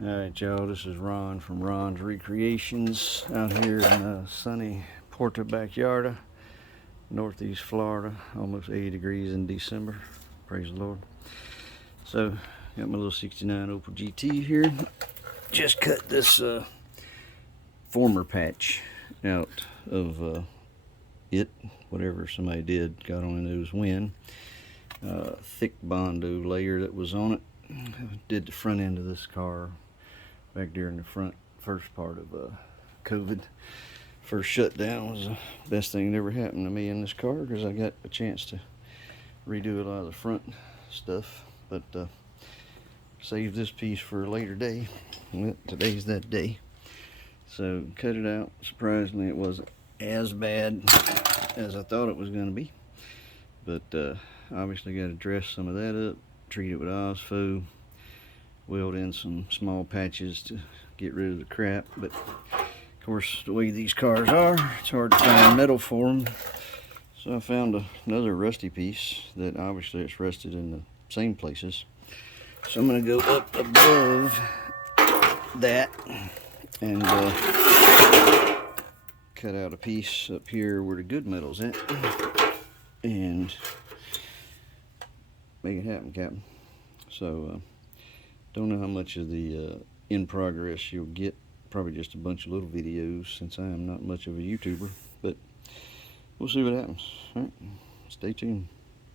Alright y'all, this is Ron from Ron's Recreations out here in sunny Puerto Vallarta, northeast Florida. Almost 80 degrees in December, praise the Lord. So got my little 69 Opel GT here. Just cut this former patch out of it, whatever somebody did, God only knows when. Thick bondo layer that was on it. Did the front end of this car back during the first part of COVID. First shutdown was the best thing that ever happened to me in this car, because I got a chance to redo a lot of the front stuff, but save this piece for a later day. Well, today's that day. So cut it out. Surprisingly, it wasn't as bad as I thought it was going to be, but obviously got to dress some of that up, treat it with OSFO, weld in some small patches to get rid of the crap. But of course, the way these cars are, it's hard to find metal for them. So I found another rusty piece that obviously it's rusted in the same places. So I'm going to go up above that and cut out a piece up here where the good metal's at and make it happen, Captain. So don't know how much of the in progress you'll get. Probably just a bunch of little videos, since I am not much of a YouTuber, but we'll see what happens. All right, stay tuned.